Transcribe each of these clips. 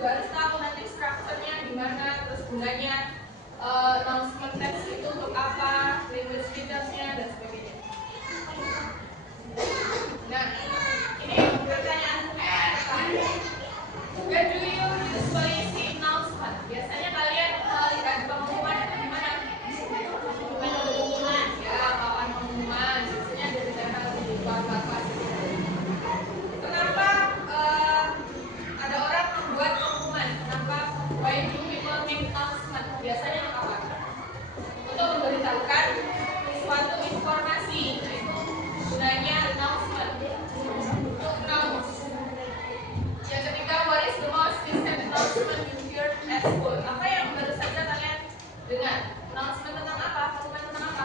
juga harus tahu nanti strukturnya gimana, terus gunanya announcement text itu untuk apa, language featuresnya dan sebagainya. Nah, ini pertanyaan where do you usually see announcement? Biasanya kalian lihat pengumuman itu di mana? Pengumuman, ya, papan pengumuman. Biasanya dari tempel di kelas. Kenapa ada orang membuat pengumuman? Kenapa? Why do people make announcement? Biasanya untuk apa? Untuk memberitahukan suatu informasi. Nah, itu gunanya announcement. Untuk announce. Yang ketiga, what is the most recent announcement you heard at school? Apa yang baru saja kalian dengar? Announcement tentang apa? Pengumuman tentang apa?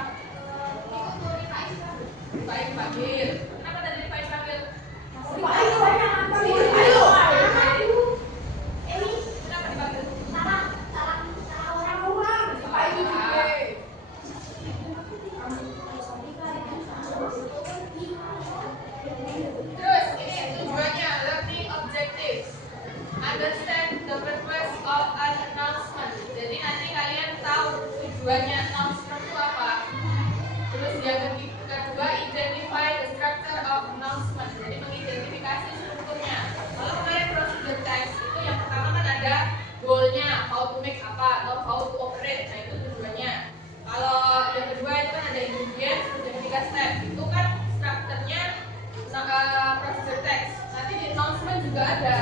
Dipain Fadil. Kenapa tadi dipain Fadil? Kenapa dipanggil? Salah orang. Dipain juga. Terus ini tujuannya, learning objectives. Understand the purpose of an announcement. Jadi nanti kalian tahu tujuannya announcement itu apa. Terus yang kedua, identify the structure of announcement. Jadi mengidentifikasi strukturnya. Kalau kemarin procedure text itu yang pertama kan ada goalnya, how to make apa atau how to operate. Nah itu tujuannya. Kalau yang kedua itu kan ada ingredient, identify step. Itu kan strukturnya procedure text. Nanti di announcement juga ada.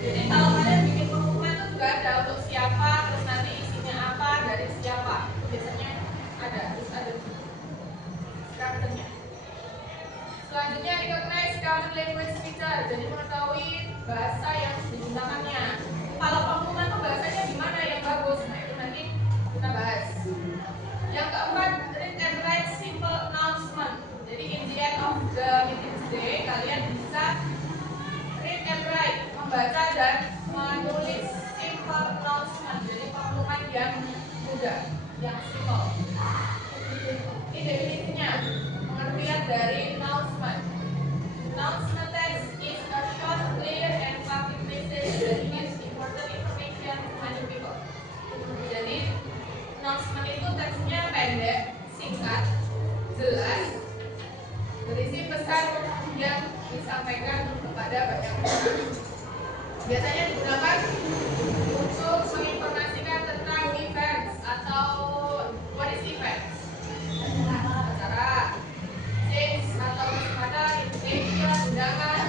Jadi kalau kalian bikin pengumuman itu juga ada untuk siapa, terus nanti isinya apa, dari siapa. Itu biasanya ada, terus ada strukturnya. Selanjutnya, recognize common language feature. Jadi mengetahui bahasa yang digunakannya. Kalau pengumuman itu bahasanya gimana yang bagus? Nah itu nanti kita bahas. Yang keempat, read and write simple announcement. Jadi in the end of the meeting today, kalian bisa read and write, membaca dan menulis simple announcement. Jadi pengumuman yang mudah, yang simple. Ini definisinya, pengertian dari announcement. Announcement text is a short, clear, and public message that gives important information to many people. Jadi announcement itu teksnya pendek, singkat, jelas, berisi pesan yang disampaikan kepada banyak orang. Biasanya digunakan untuk menginformasikan tentang events atau what is events? Acara, change atau kesempatan, invitation, undangan,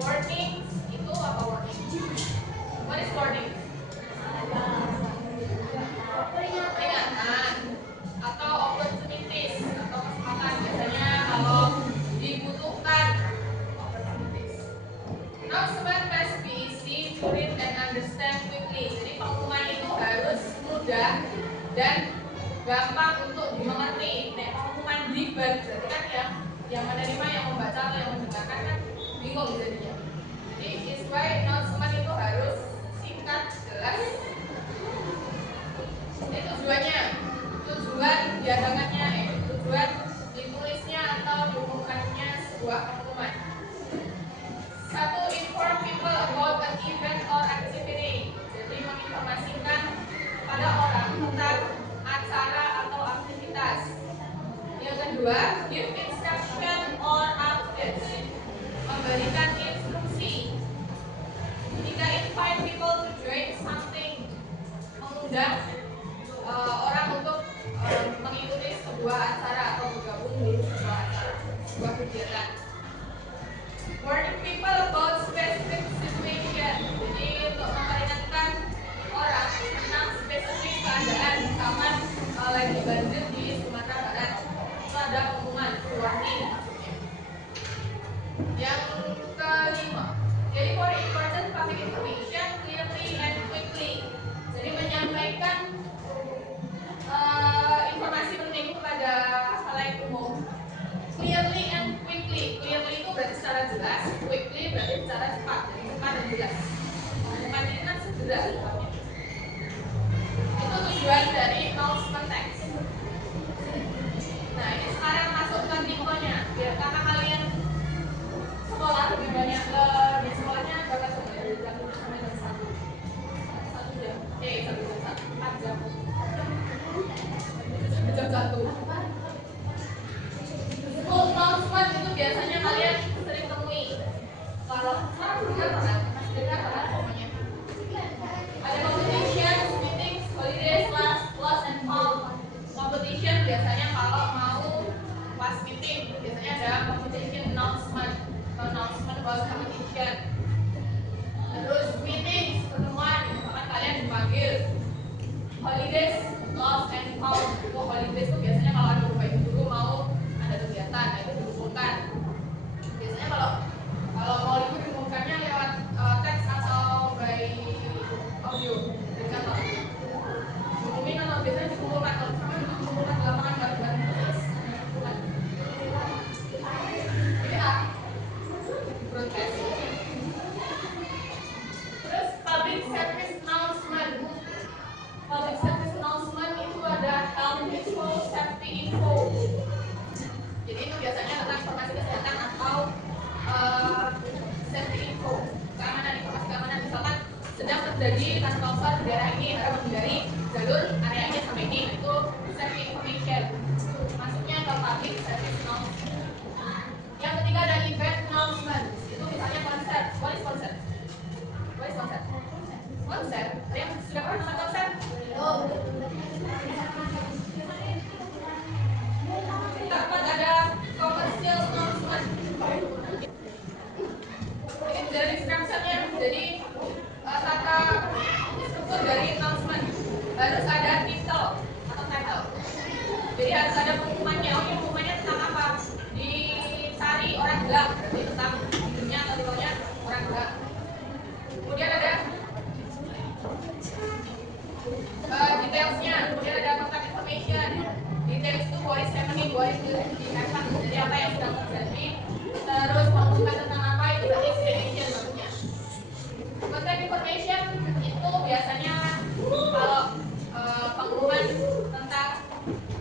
warnings. Itu apa warning? What is warning? Peringatan atau opportunities atau kesempatan. Biasanya kalau dibutuhkan opportunities. Announcement must be easy to read and understand quickly. Jadi pengumuman itu harus mudah dan gampang untuk dimengerti. Nek pengumuman ribet, berarti kan yang menerima, yang membaca atau yang mendengarkan kan bingung jadinya. Jadi is why announcement itu harus singkat, jelas. Ini tujuannya, tujuan diadakannya, tujuan ditulisnya atau diumumkannya sebuah pengumuman. Satu, inform people about an event or activity. Jadi menginformasikan kepada orang tentang acara atau aktivitas. Yang kedua, give instruction or updates. Memberikan instruksi. Tiga, invite people to join something. Mengundang orang untuk mengikuti sebuah acara atau bergabung di sebuah acara, sebuah kegiatan. Warning people about specific situation. Jadi untuk memperingatkan orang tentang spesifik keadaan, misalkan lagi banjir di Sumatera Barat, itu ada pengumuman warning. Yang kelima, jadi for important public information clearly and quickly. Jadi menyampaikan informasi penting kepada halayak umum clearly and quickly. Clearly itu berarti secara jelas, quickly berarti secara cepat, jadi cepat dan jelas. Pengumuman ini kan segera. Itu tujuan dari announcement text. Nah ini sekarang masuk ke tipenya. Biar karena kalian sekolah lebih banyak di sekolahnya berapa coba dari jam 7 sampai jam 1. terjadi tanah longsor di daerah ini harap menghindari jalur area ini sampai ini. Itu safety information. Masuknya ke public service announcement. Yang ketiga ada event announcement. Itu misalnya konser. What is konser? What is konser? Konser. Ada yang sudah pernah nonton konser? Keempat ada commercial announcement. Ini dari instruction-nya. Jadi tata struktur dari announcement harus ada title atau title. Jadi harus ada pengumumannya. Oke, pengumumannya tentang apa? Dicari orang gelang, berarti tentang hidupnya atau titelnya orang gelang. Kemudian ada detailsnya. Kemudian ada contact information. Details itu what is happening, what is the happen. Jadi apa yang sedang terjadi. Terus pengumuman tentang apa itu berarti explanation maksudnya. Contact information itu biasanya kalau pengumuman tentang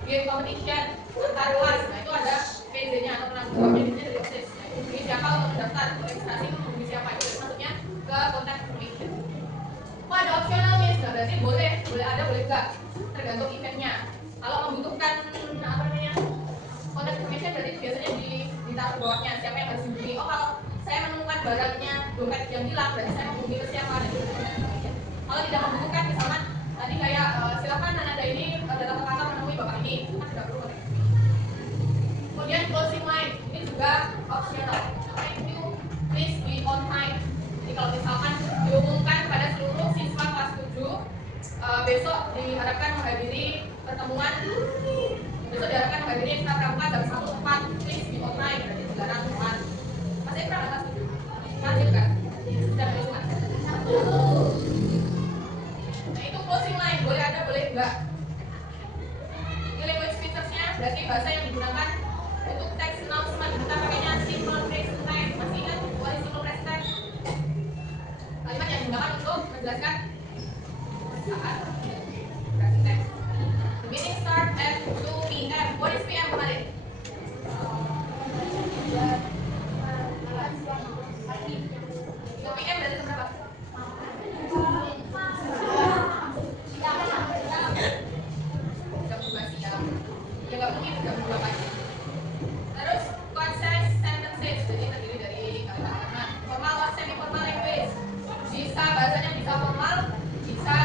game competition antar kelas, nah itu ada PJ-nya atau penanggung jawabnya di sini dari OSIS. Ini siapa untuk mendaftar, registrasi menghubungi siapa itu maksudnya ke contact information. Oh ada optional miss, nah berarti boleh ada boleh enggak, tergantung eventnya. Kalau membutuhkan apa namanya contact information berarti biasanya ditaruh bawahnya siapa yang harus dihubungi. Oh kalau saya menemukan barangnya dompet yang hilang berarti saya menghubungi ke siapa dan itu contact information. Kalau tidak membutuhkan misalkan tadi kayak silakan Anda ini datang ke kantor menemui bapak ini, itu kan tidak perlu. Kemudian closing line ini juga optional. Thank you, please be on time. Jadi kalau misalkan diumumkan pada seluruh siswa kelas 7 besok diharapkan menghadiri pertemuan. Besok diharapkan menghadiri ekstra pramuka jam 1:04. Please be on time. Berarti dilarang telat. Masih pernah kelas 7? Masih kan? Sudah berumah. Nah itu closing line, boleh ada boleh enggak. Ini language features-nya berarti bahasa yang digunakan untuk text announcement. Kita pakainya simple present tense. Masih ingat what is simple present tense? Kalimat yang digunakan untuk menjelaskan saat present tense. The meeting start at 2 PM. What is PM kemarin? 2 PM berarti jam berapa? Jam 2 siang. Ya nggak mungkin jam 2 pagi. Terus consensus sentences, jadi terdiri dari kalimat-kalimat formal or semi formal language. Bisa bahasanya bisa formal, bisa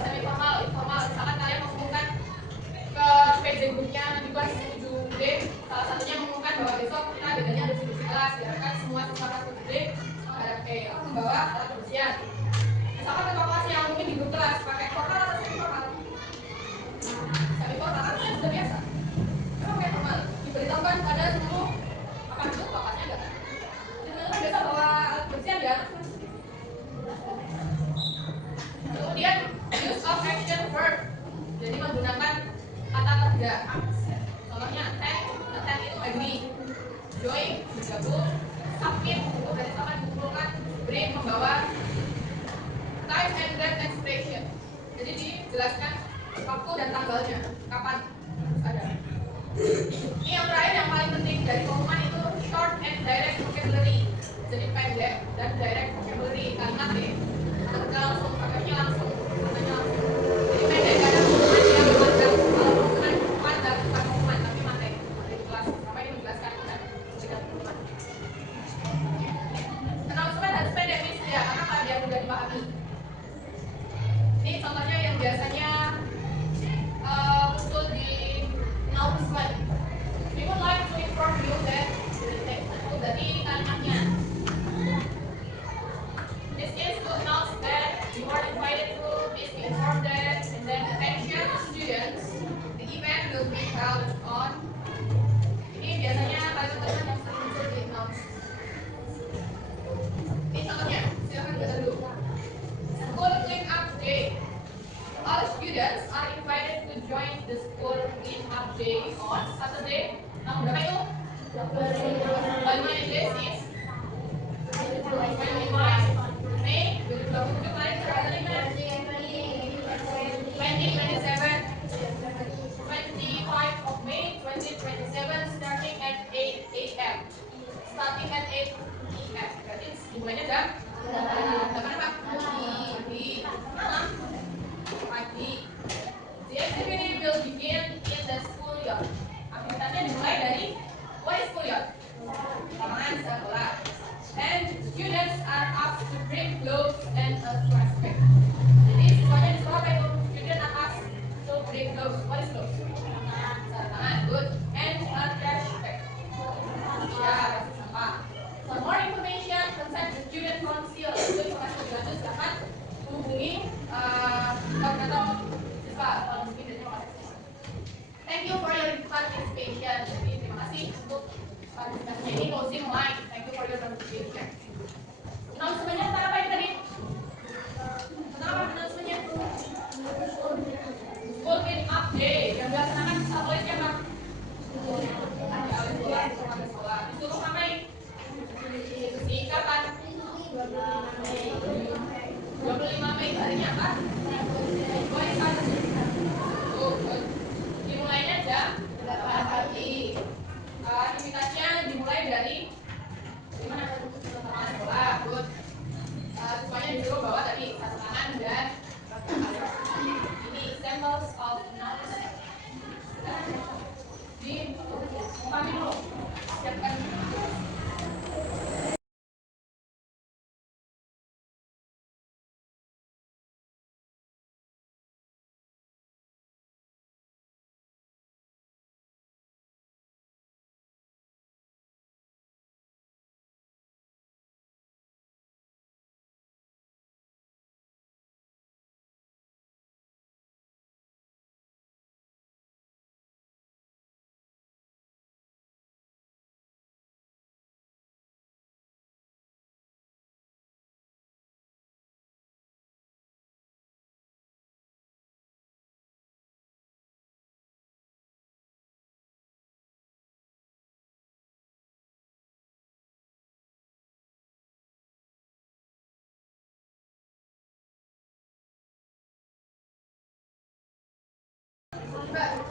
semi formal, informal. Misalkan kalian mengumumkan ke PJ grupnya di kelas 7D, salah satunya mengumumkan bahwa besok kita bedanya ada bersih kelas, diharapkan semua siswa kelas 7D membawa alat kebersihan. Misalkan ketua kelas yang mungkin di grup kelas pakai formal atau semi formal? Semi formal kan sudah biasa. Memang pakai formal. Diberitahukan pada seluruh apa itu bapaknya enggak kan? Jadi biasa bawa alat kebersihan ya. Kemudian use of action verb. Jadi menggunakan kata kerja. Contohnya attend itu agree, join bergabung, submit itu berarti sama dikumpulkan, bring membawa, time and date expression. Jadi dijelaskan waktu dan tanggalnya, kapan harus ada. Ini yang terakhir yang paling penting dari pengumuman itu short and direct vocabulary. Jadi pendek dan direct vocabulary, kalimat deh. Kita langsung pakainya langsung, katanya langsung. Jadi pendek gak ada pengumuman yang memandang. Kalau pengumuman bukan pengumuman tapi materi kelas. Sampai ini menjelaskan dan memberikan pengumuman. Announcement harus pendek nih ya, karena kalau dia mudah dipahami. Ini contohnya yang biasanya muncul di announcement. We would like to inform you that itu dari kalimatnya. This is to announce that you are invited to please be informed that, and then attention students, the event will be held on. Ini biasanya kalimat-kalimat yang sering muncul di announce. Ini contohnya, silakan baca dulu. School clean up day. All students are invited to join the school clean up day on Saturday. Tanggal berapa itu? 25 days is 25 Mei 2027 kemarin tanggal 2027 25 of May 2027 starting at 8 AM. Starting at 8 AM. Berarti dimulainya jam 8 apa? Pagi. apa? What is understand? Oh, good. Dimulainya jam 8 pagi. Aktivitasnya dimulai dari gimana? Sekolah, good. Semuanya disuruh bawa tadi satu tangan dan ini samples of nouns. Di pahami dulu. Siapkan.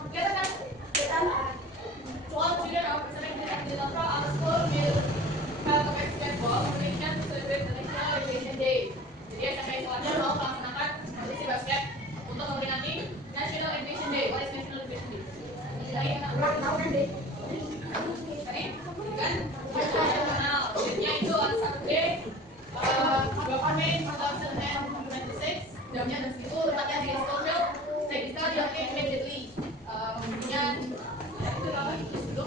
Kita kan one student of percentage in the our school will have a basketball competition to celebrate the National Education Day. Jadi SMP sekolahnya mau melaksanakan kompetisi basket untuk memperingati National Education Day. What is National Education Day? Dari tadi kan nasional. Jadinya itu on Saturday 8 Mei 2026. Jamnya jam segitu, tempatnya di Schofield. Saya bisa dilakukan immediately. Kemudian itu kalau dulu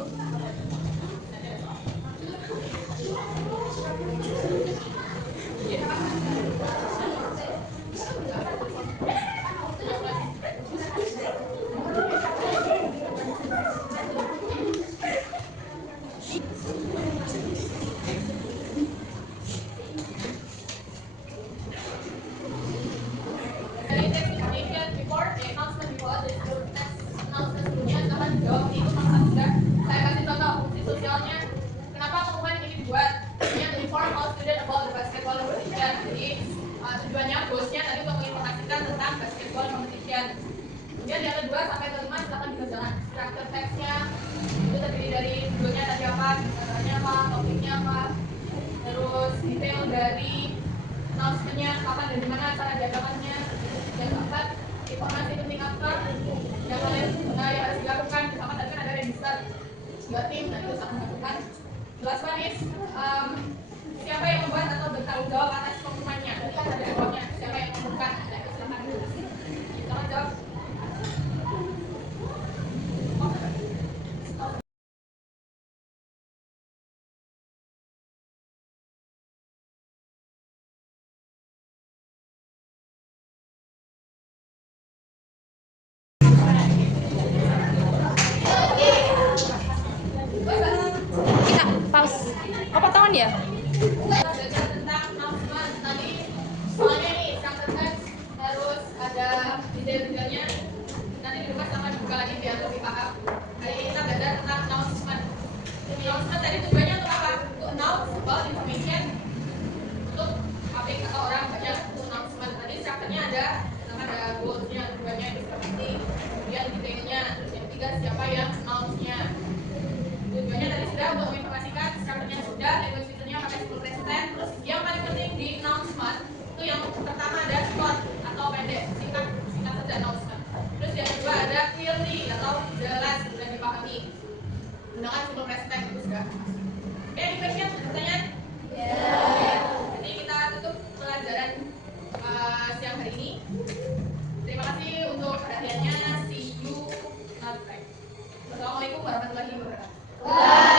tujuannya bosnya tadi untuk menginformasikan tentang basketball competition. Kemudian yang kedua sampai kelima silakan dikerjakan. Struktur teksnya itu terdiri dari judulnya tadi apa, caranya apa, topiknya apa, terus detail dari announcement-nya kapan dan di mana cara diadakannya. Yang keempat informasi penting apa yang harus dilakukan. Misalkan tadi kan ada register 2 tim, nah itu sangat menentukan. Last one is siapa yang membuat atau bertanggung jawab atas pengumumannya. Nanti kan ada jawabnya siapa yang menentukan. Nah itu silakan dulu. Silakan jawab. Kita pause. Oh, potongan ya? Belajar tentang announcement tadi soalnya nih struktur teks terus ada detail-detailnya. Nanti di rumah sama dibuka lagi biar lebih paham. Hari ini kita belajar tentang announcement. Announcement tadi tujuannya untuk apa? Untuk announce about information untuk publik atau orang banyak. Untuk announcement tadi strukturnya ada, misalkan ada goals-nya, tujuannya itu seperti, kemudian detailnya, terus yang ketiga siapa yang announce-nya. Tujuannya tadi sudah untuk menginformasikan, strukturnya sudah, language feature-nya pakai simple present tense. Terus yang paling penting di announcement itu yang pertama ada short atau pendek, singkat saja announcement. Terus yang kedua ada clearly atau jelas dan dipahami. Gunakan simple present tense itu sudah. Oke, any question? Pertanyaan? Jadi kita tutup pelajaran siang hari ini. Terima kasih untuk perhatiannya. See you next time. Assalamualaikum warahmatullahi wabarakatuh.